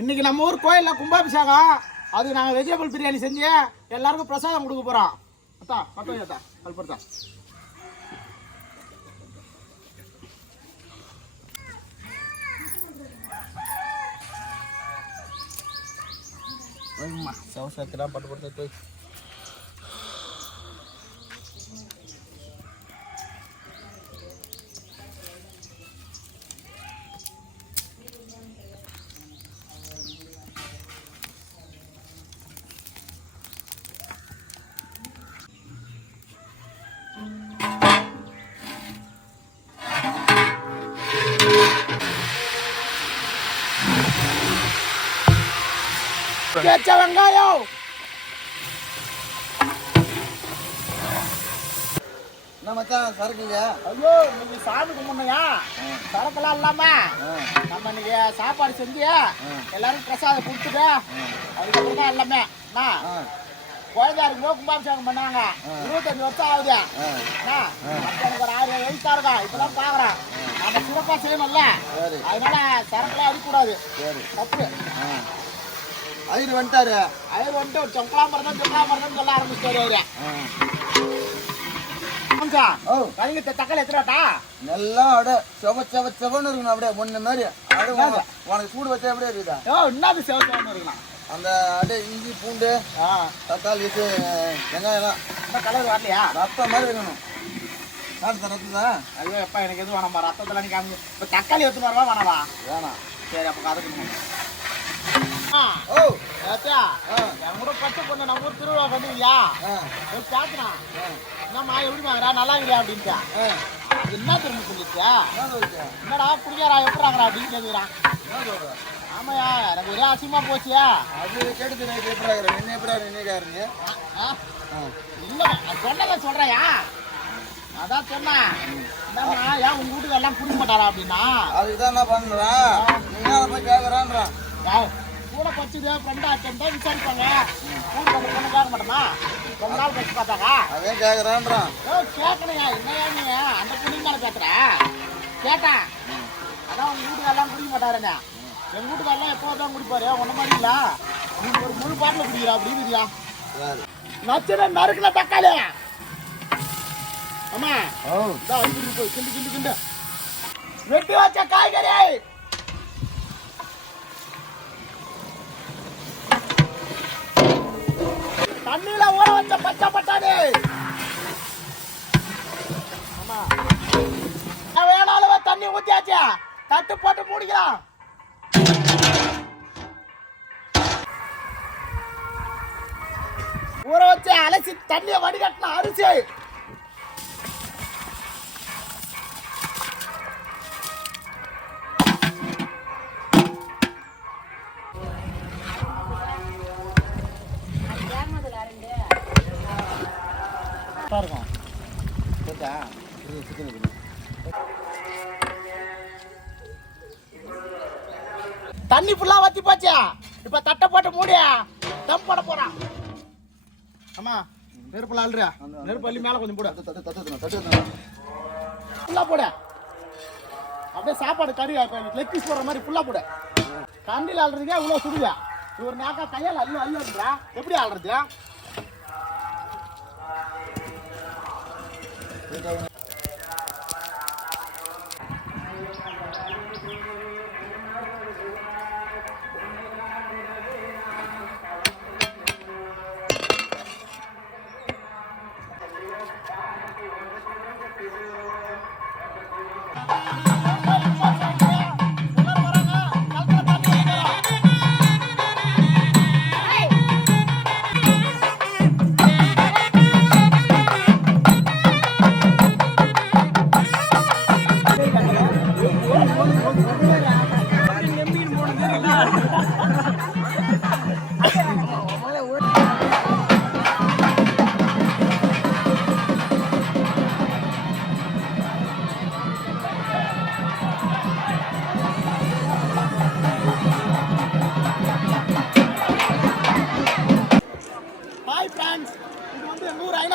இன்னைக்கு நம்ம ஊர் கோயிலில் கும்பாபிஷேகம். அது நாங்கள் வெஜிடபிள் பிரியாணி செஞ்சு எல்லாருக்கும் பிரசாதம் கொடுக்க போகிறோம். அத்தா பக்கம் ஏத்தா கல்படுத்தா சவசரத்தெல்லாம் பட்டு கொடுத்து போய் வெங்காயம் என்ன மச்சான் சரக்கு இல்லையா? ஐயோ இன்னைக்கு சாமி கும்பிடணையா, சரக்கெல்லாம் இல்லாம நம்ம இன்னைக்கு சாப்பாடு செஞ்சு எல்லாரும் பிரசாதம் கொடுத்துட்டு அதுக்கப்புறம் தான் எல்லாமே குழந்தை இருக்கும்போது கும்பாபிஷேகம் பண்ணாங்க. 25 வருஷம் ஆகுது. எனக்கு ஒரு 6 வயசா இருக்கா. இப்பதான் பாக்குறேன். நம்ம சிறப்பா செய்யணும்ல, அதனால சரக்குலாம் அடிக்கூடாது. தப்பு. ஐயர் வந்துட்டாரு. ஐயர் வந்துட்டு ஒரு சொக்கலாமரம் சொல்ல ஆரம்பிச்சிட்டாரு அவரு. கலிங்கத்தை தக்காளி எத்தனாட்டா நல்லா அப்படியே செவன்னு இருக்கணும். அப்படியே முன்ன மாதிரி அப்படியே உனக்கு சூடு வச்சா அப்படியே இருக்குதா? என்னது செவன்னு இருக்கலாம். அந்த அப்படியே இஞ்சி பூண்டு தக்காளி வச்சு வெங்காயம் கலர் வரலையா? ரத்தம் மாதிரி இருக்கணும். ரத்தம் தான். ஐயோ எப்பா எனக்கு எதுவும் வேணாம்பா, ரத்தத்துல நீ காமி. இப்போ தக்காளி எடுத்துன்னு வரவா வேணாவா? வேணாம். சரி அப்போ கதக்கணும். கூட பச்சை பொண்ணு நம்ம ஊர் திருவிழா பண்ணுவியா? கேட்கறா என்னம்மா எப்படி வாங்குறா, நல்லா இருக்கிறா அப்படின்ட்டா. என்ன திரும்ப சொல்லிச்சா? என்னடா குடிக்காரா எப்படாங்கடா அப்படின்னு கேட்குறான். ஆமாயா எனக்கு ஒரே அசிங்கமா போச்சியா. அது கேட்டு என்ன எப்படி இல்ல சொன்னதை சொல்றையா? அதான் சொன்னேன். என்னம்மா ஏன் உங்க வீட்டுக்கு எல்லாம் குடிக்க மாட்டாரா அப்படின்னா, அதுக்குதான் என்ன பண்றான் போய் கேட்கறான்றான். கூட பச்சுது ஃப்ரெண்டா தான் விசாரிப்பாங்க. கூட பொண்ணு கேட்க மாட்டோமா? ரொம்ப நாள் கழிச்சு பார்த்தாங்க. அதே கேட்கறான்றான். கேட்கணையா என்னையா நீ அந்த பொண்ணு மேலே கேட்குற? கேட்டேன். அதான் உங்க வீட்டுக்கு எல்லாம் குடிக்க மாட்டாருங்க. எங்க வீட்டுக்காரெல்லாம் எப்போதான் குடிப்பாரு, ஒன்ன மாதிரி இல்ல. நீங்க ஒரு முழு பாட்டில் குடிக்கிறா அப்படின்னு இல்லையா? நச்சுன நறுக்கல தக்காளி. ஆமா போய் கிண்டு கிண்டு கிண்டு வெட்டி வச்ச காய்கறி தண்ணியில ஊற வச்ச பச்சை பட்டாணி. ஆமா வேணாலும் தண்ணி ஊத்தியாச்சு, தட்டு போட்டு மூடிக்கலாம். ஊற வச்சு அலசி தண்ணியை வடிகட்டின அரிசி. தண்ணி ஃபுல்லா வத்தி போச்சு. இப்ப தட்டை போட்டு மூடியா தம் போட போறான். ஆமா நெருப்புல அல்றா, நெருப்பு அள்ளி மேல கொஞ்சம் போட ஃபுல்லா போட. அப்படியே சாப்பாடு கறி லெக் பீஸ் போடுற மாதிரி ஃபுல்லா போட. கண்டியில் ஆள்றதுக்கே இவ்வளவு சுடுவா. இவர் நாக்கா கையால் அள்ளு அள்ளுன்றா. எப்படி ஆள்றது?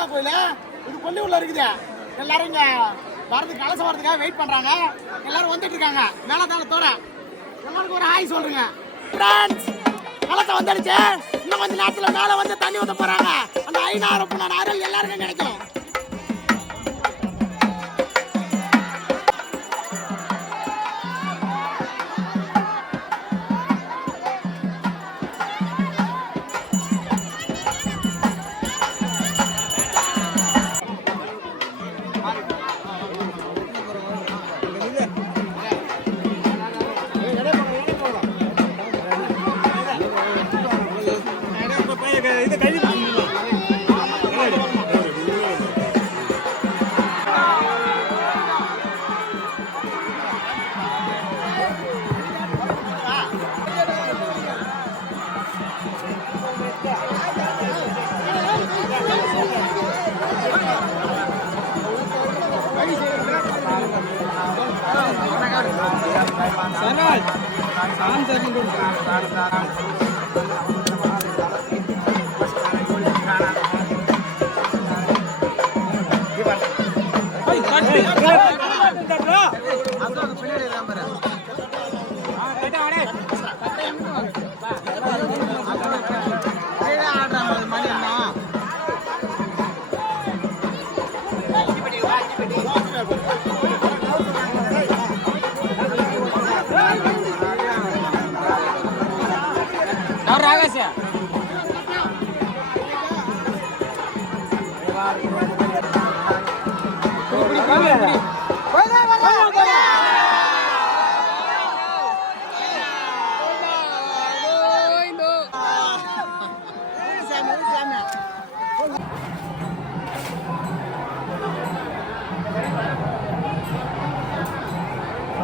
கோயில் இது கொல்லியூர்ல இருக்குது. எல்லாரும் இங்க வரதுக்கு கலசம் வரதுக்காக வெயிட் பண்றாங்க. எல்லாரும் வந்துட்டு இருக்காங்க மேலதாளத்தோட. எல்லாருக்கும் ஒரு ஹாய் சொல்றீங்க. ஃப்ரெண்ட்ஸ் கலச வந்துடுச்சு. இன்னும் கொஞ்ச நேரத்துல மேல வந்து தண்ணி ஊத்த போறாங்க. அந்த 5,000 பொண்ணான அருள் எல்லாருக்கும் கிடைக்கும்.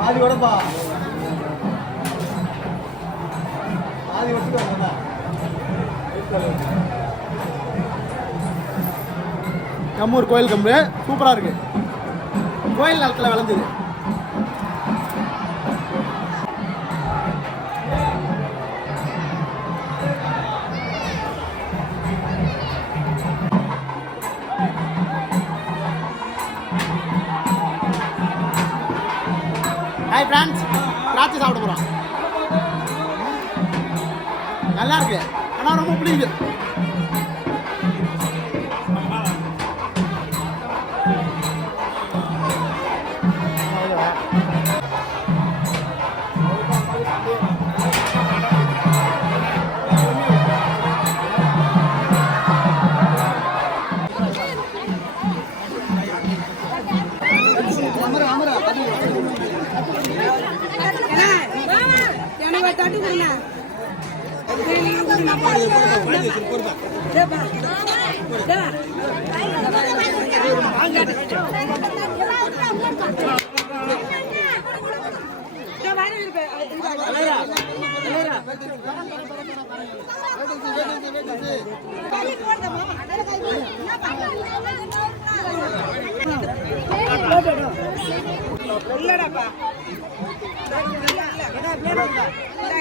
ஆதி வடப்பா ஆதி வச்சுக்கோ. கம்மூர் கோயில் கம்பு சூப்பரா இருக்கு. கோயில் நிலத்துல விளைஞ்சது. ஹாய் ஃப்ரெண்ட்ஸ், திராட்சை சாப்பிட போகிறோம். நல்லா இருக்கு, ஆனால் ரொம்ப பிடிக்குது. இல்லடாப்பா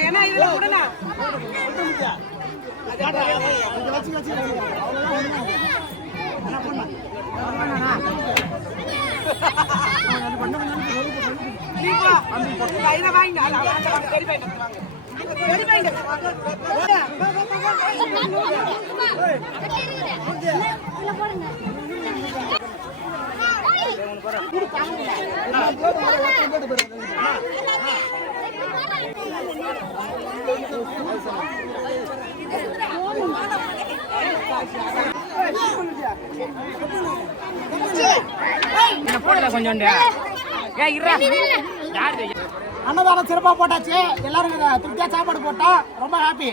ஏன்னா இதுல கூடனா அன்னதானம் சிறப்பா போட்டாச்சு. எல்லாரும் திருப்தியா சாப்பாடு போட்டா ரொம்ப ஹாப்பி.